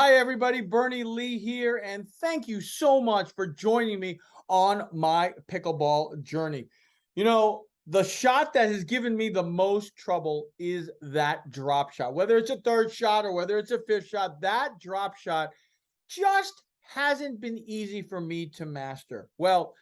Hi, everybody. Bernie Lee here, and thank you so much for joining me on my pickleball journey. You know, the shot that has given me the most trouble is that drop shot. Whether it's a third shot or whether it's a fifth shot, that drop shot just hasn't been easy for me to master. Well,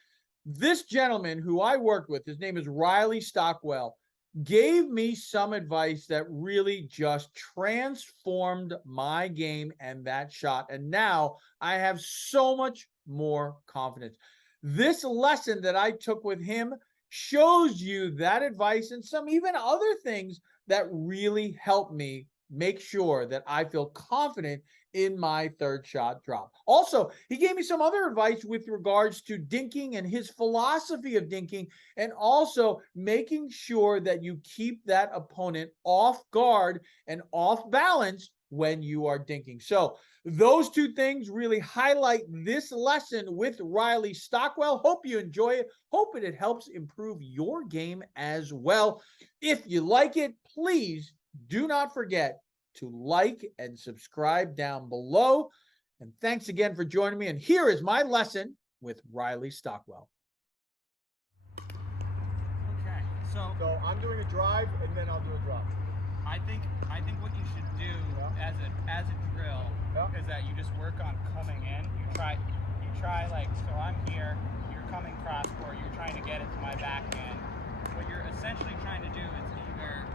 this gentleman who I worked with, his name is Riley Stockwell, gave me some advice that really just transformed my game and that shot. And now I have so much more confidence. This lesson that I took with him shows you that advice and some even other things that really helped me make sure that I feel confident in my third shot drop. Also, he gave me some other advice with regards to dinking and his philosophy of dinking, and also making sure that you keep that opponent off guard and off balance when you are dinking. So those two things really highlight this lesson with Riley Stockwell. Hope you enjoy it. Hope it helps improve your game as well. If you like it, please do not forget to like and subscribe down below. And thanks again for joining me. And here is my lesson with Riley Stockwell. Okay, so I'm doing a drive and then I'll do a drop. I think what you should do as a drill is that you just work on coming in. You try like, so I'm here, you're coming cross court, you're trying to get it to my backhand. What you're essentially trying to do is either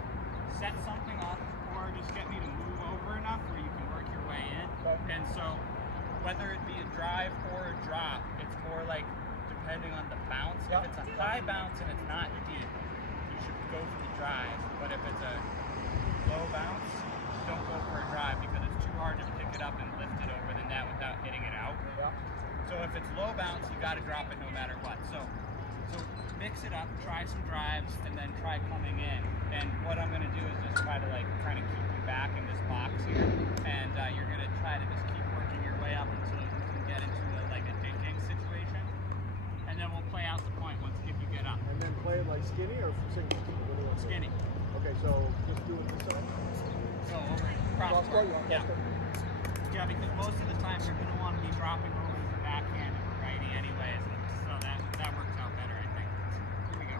set something up or just get me to move over enough where you can work your way in. And so whether it be a drive or a drop, it's more like depending on the bounce. If it's a high bounce and it's not deep, you should go for the drive. But if it's a low bounce, don't go for a drive because it's too hard to pick it up and lift it over the net without hitting it out. So if it's low bounce, you got to drop it no matter what. So mix it up, try some drives, and then try coming in. And what I'm going to do is just try to kind of keep you back in this box here, and you're going to try to just keep working your way up until you can get into like a dinking situation, and then we'll play out the point if you get up. And then play it like skinny or single? Skinny. Okay, so just do it this side? So over cross court. Yeah, because most of the time you're going to want to be dropping over the backhand of a righty anyways, so that works out better, I think. Here we go.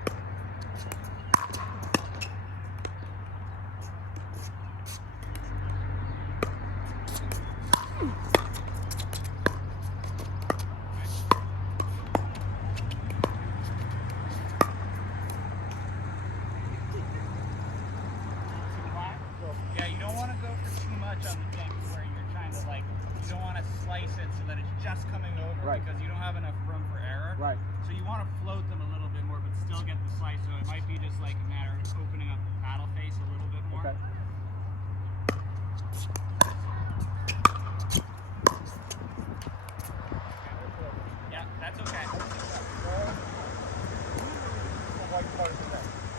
Yeah, you don't want to go for too much on the dink where you're trying to you don't want to slice it so that it's just coming over because you don't have enough room for error. Right. So you want to float them a little bit more but still get the slice, so it might be just like a matter of opening up the paddle face a little bit more. Okay. Yeah, that's okay.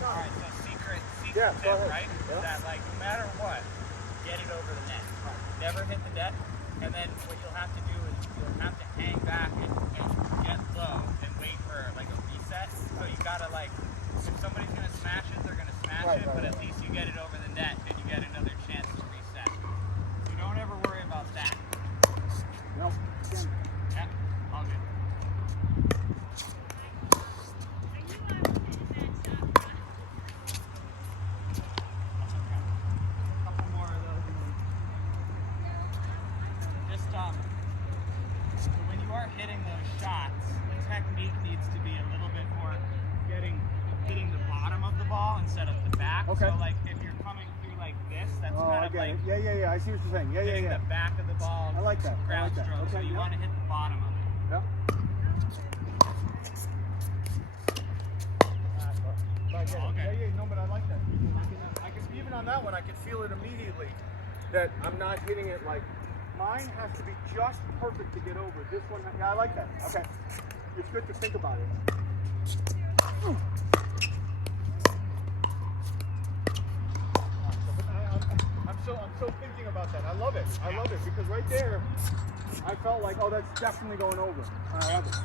Alright, so secret tip, right? Is that no matter what, get it over the net. Never hit the net, and then what you'll have to do is you'll have to hang back and get low and wait for a reset. So you gotta if somebody's gonna smash it, they're gonna smash it, but at least you get it over the net and you get another chance to reset. So don't ever worry about that. No. Yeah, all good. So when you are hitting those shots, the technique needs to be a little bit more hitting the bottom of the ball instead of the back. Okay. So if you're coming through like this, that's kind of like Yeah, I see what you're saying. hitting the back of the ball. I like that. Ground stroke. Okay, so you want to hit the bottom of it. Yeah. No, but I like that. I can even on that one, I can feel it immediately that I'm not hitting it mine has to be just perfect to get over. This one, yeah, I like that. Okay, it's good to think about it. I'm so thinking about that. I love it. I love it because right there, I felt like, oh, that's definitely going over. I love it.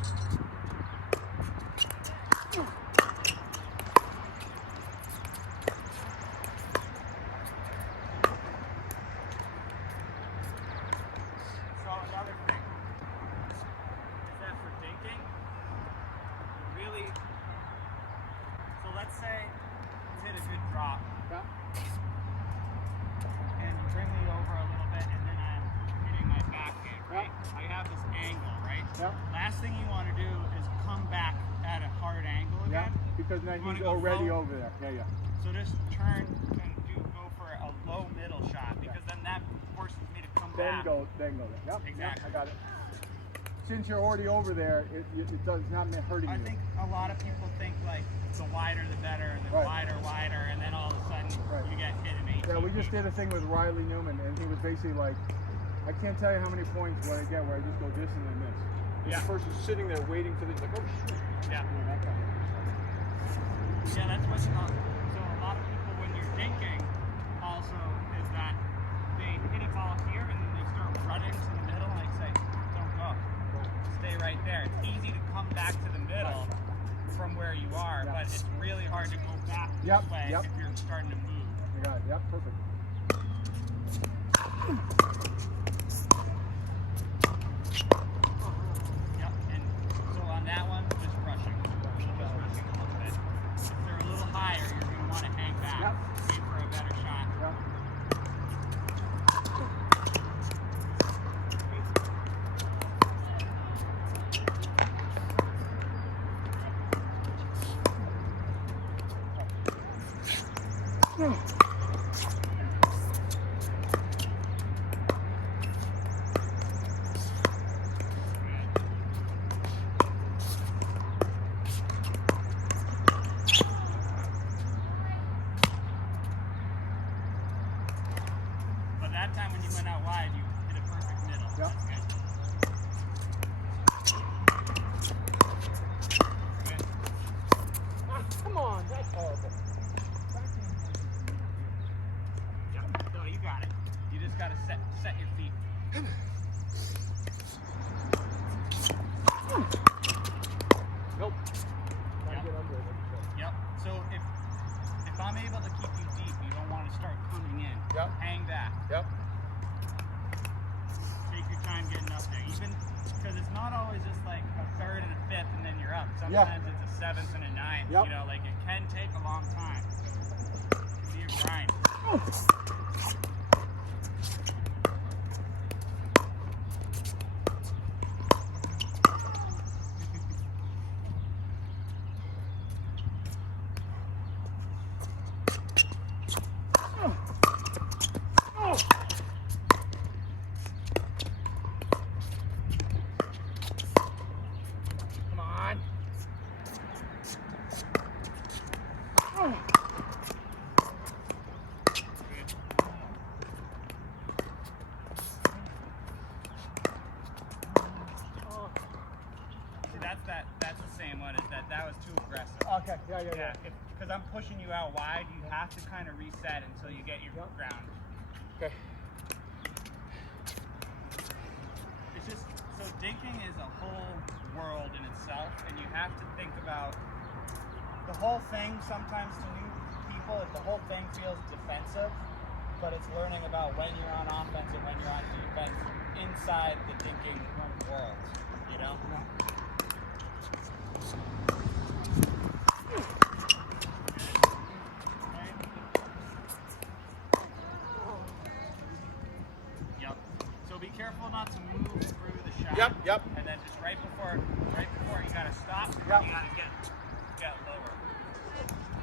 Yeah. Last thing you want to do is come back at a hard angle again. Yeah. Because now You wanna he's go already low. over there. Yeah, yeah. So just turn and go for a low middle shot, because then that forces me to come Then back. go there. Yep. Exactly. Yep, I got it. Since you're already over there, it does not hurting you. I think a lot of people think like the wider the better, and then Right. wider, and then all of a sudden Right. you get hit in 18. Yeah, we just did a thing with Riley Newman, and he was basically like, I can't tell you how many points where I get where I just go this and then this. And Yeah. the person's sitting there waiting for this, like, oh shit. Yeah. You know, that kind of thing. Yeah, that's what. So a lot of people, when you're dinking, also is that they hit a ball here and then they start running to the middle, and I say, don't go, stay right there. It's easy to come back to the middle from where you are, Yeah. but it's really hard to go back Yep, this way yep. if you're starting to move. You got it. Yep, perfect. Yep, and so on that one, just rushing. Just rushing a little bit. If they're a little higher, you're going to want to hang back. Yep. Wait for a better shot. Yep. But that time when you went out wide, you hit a perfect middle. Yep. That's good. Good. Ah, come on, that's horrible. Yep. No, you got it. You just got to set your feet. Nope. Gotta Yep. get under it, like you said. Yep. So if I'm able to keep you deep, you don't want to start coming in. Yep. Hang back. Yep. Take your time getting up there. Even because it's not always just like a third and a fifth and then you're up. Sometimes it's a seventh and a ninth. Yep. You know, like it can take a long time. It can be a grind. Come on. See, that's the same one. Is that was too aggressive. Okay, yeah. Because I'm pushing you out wide, you have to kind of reset until you get your Yep. ground. Okay. It's just, so dinking is a whole world in itself, and you have to think about the whole thing. Sometimes to new people, the whole thing feels defensive, but it's learning about when you're on offense and when you're on defense inside the dinking world, you know? Yep. So be careful not to move through the shot. Yep. And then just right before you gotta stop. Yep. You gotta get lower.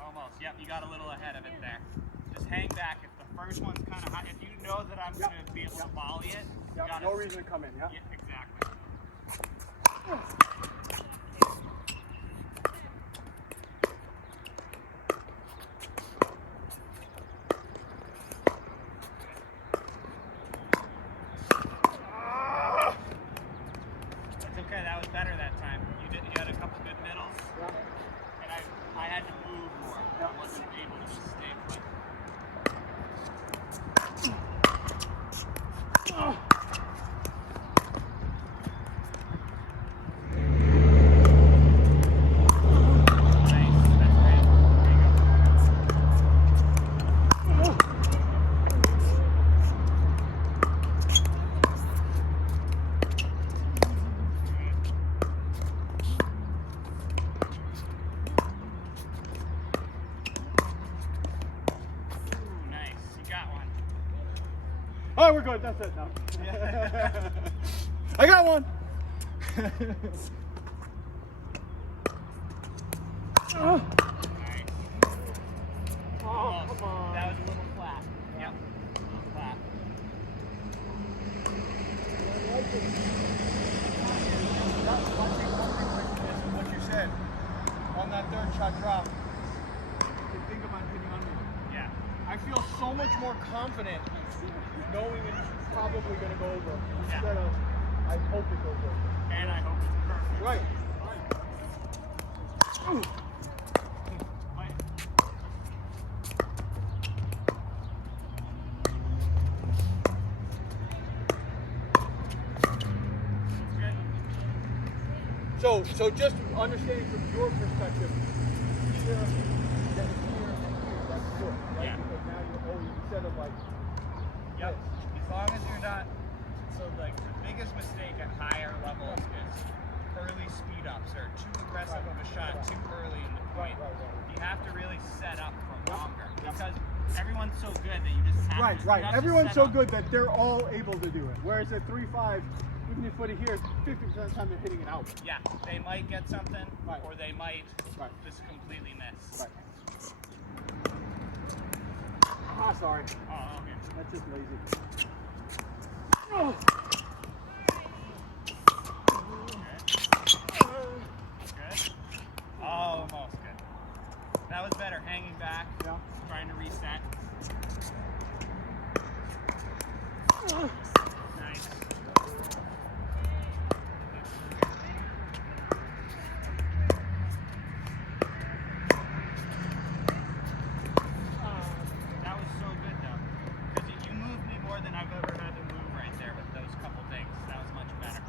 Almost. Yep. You got a little ahead of it there. Just hang back. If the first one's kind of high, if you know that I'm gonna be able to volley it, you Yep. gotta. No reason to come in, yeah? Yeah, exactly. It's okay. That was better that time. You had a couple good middles, Yeah. and I had to move more. Yeah. I wasn't able to just stay put. Nice. That's great. There you go. Oh, we're good. That's it. No. I got one. Oh, Oh, come on. that was a little flat. Yep. A little flat. One thing with what you said on that third shot drop. You think about hitting under. Yeah. I feel so much more confident knowing it's probably going to go over instead of I hope it goes over. And I hope it's perfect. Right. Wait. That's good. So just understanding from your perspective, here, then here, and here, that's good, right? Yeah. Because now you're always, instead of like, Yep. As long as you're not, so like the biggest mistake at higher levels is early speed ups or too aggressive of a shot too early in the point. You have to really set up for longer because everyone's so good that you just have right, to. right. You have to Everyone's set so up. good that they're all able to do it. Whereas at 3-5, even if you put it here, 50% of the time they're hitting it out. Yeah, they might get something, Right. or they might Right. just completely miss. Right. Ah, sorry. Oh, okay. That's just lazy. Oh. Good. Almost good. That was better. Hanging back. Yeah. Trying to reset. Nice. That was so good though. Because you moved me more than I've ever had to move right there with those couple things. That was much better.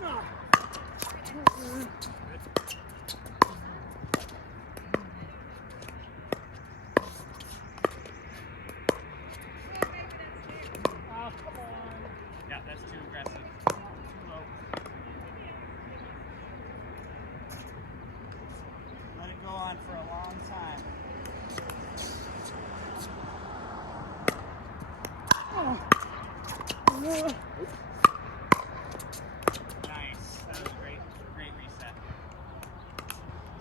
Yeah. Good. Come on. Yeah, that's too aggressive. Too low. Let it go on for a long time. Nice. That was a great reset.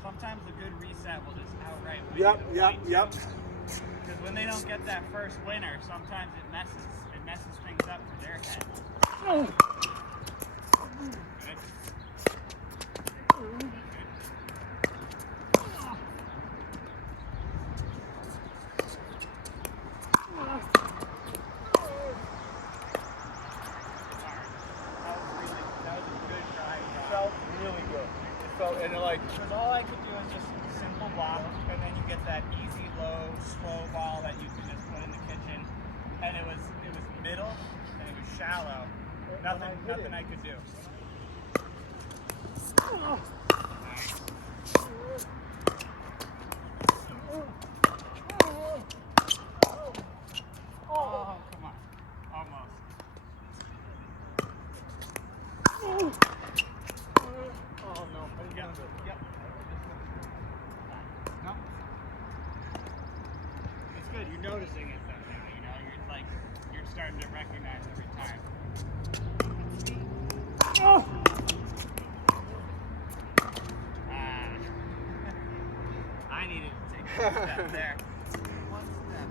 Sometimes a good reset will just outright win Yep, you the yep, point, yep. Because when they don't get that first winner, sometimes it messes things up for their head. Good. Good. That was a good drive. Felt really good. It felt, and like, Because all I could do is just simple block, and then you get that easy, low, slow ball that you can just put in the kitchen. And it was middle, and it was shallow. Nothing I could do. Nice. Oh, come on. Almost. oh no, I didn't Yep. do it. Yep. No. It's good. You're noticing it though now. You know, you're starting to recognize every time. Ah. I needed to take one step there. One step.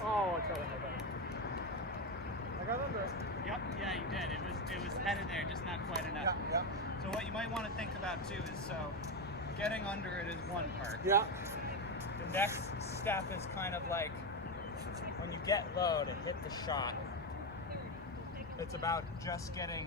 Oh, I tried to hold that. I got under it. Yep, yeah, you did. It was headed there, just not quite enough. Yeah. So what you might want to think about too is getting under it is one part. Yeah. The next step is kind of like when you get low to hit the shot. It's about just getting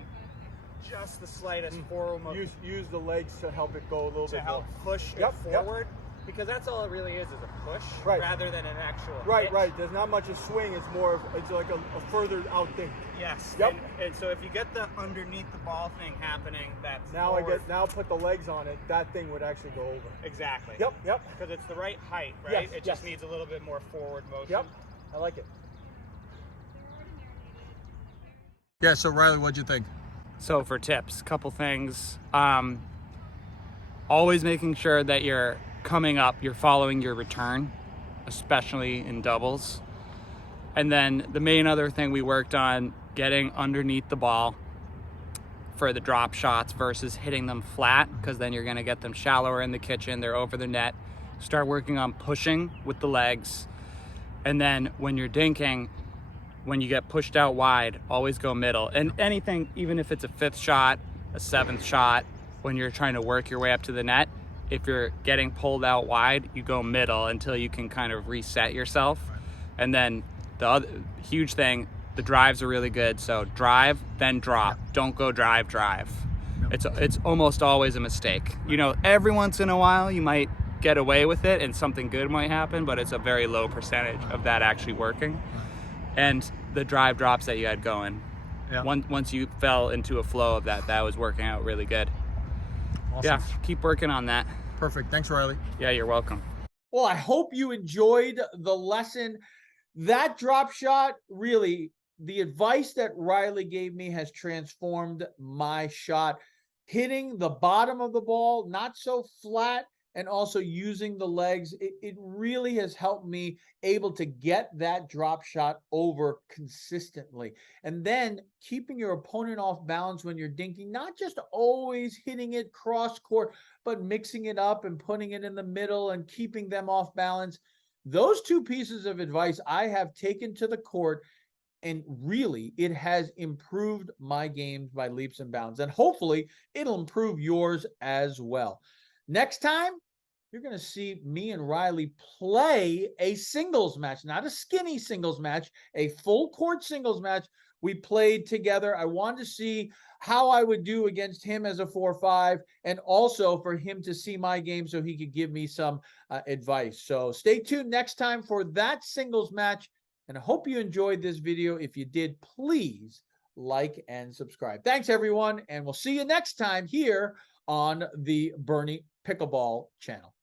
just the slightest forward Use the legs to help it go a little to bit help more. push Yep, it yep. forward. Because that's all it really is a push Right. rather than an actual Right, hit. right. There's not much of swing. It's more of, it's like a further out thing. Yes. Yep. And so if you get the underneath the ball thing happening, that's Now forward. now put the legs on it. That thing would actually go over. Exactly. Yep, yep, Because it's the right height, right? Yes, It yes. just needs a little bit more forward motion. yep. I like it. Yeah, so Riley, what'd you think? So for tips, couple things. Always making sure that you're coming up, you're following your return, especially in doubles. And then the main other thing we worked on, getting underneath the ball for the drop shots versus hitting them flat, because then you're gonna get them shallower in the kitchen, they're over the net. Start working on pushing with the legs. And then when you're dinking, when you get pushed out wide, always go middle. And anything, even if it's a 5th shot, a 7th shot, when you're trying to work your way up to the net, if you're getting pulled out wide, you go middle until you can kind of reset yourself. And then the other huge thing, the drives are really good. So drive, then drop. Don't go drive, drive. It's almost always a mistake. You know, every once in a while you might get away with it and something good might happen, but it's a very low percentage of that actually working. And the drive drops that you had going. Yeah. Once you fell into a flow of that, that was working out really good. Awesome. Yeah, keep working on that. Perfect. Thanks, Riley. Yeah, you're welcome. Well, I hope you enjoyed the lesson. That drop shot, really, the advice that Riley gave me has transformed my shot. Hitting the bottom of the ball, not so flat, and also using the legs, it really has helped me able to get that drop shot over consistently. And then keeping your opponent off balance when you're dinking, not just always hitting it cross court, but mixing it up and putting it in the middle and keeping them off balance. Those two pieces of advice I have taken to the court, and really it has improved my games by leaps and bounds. And hopefully it'll improve yours as well. Next time, you're going to see me and Riley play a singles match, not a skinny singles match, a full court singles match. We played together. I wanted to see how I would do against him as a 4-5, and also for him to see my game so he could give me some advice. So stay tuned next time for that singles match. And I hope you enjoyed this video. If you did, please like and subscribe. Thanks, everyone. And we'll see you next time here on the Bernie Pickleball channel.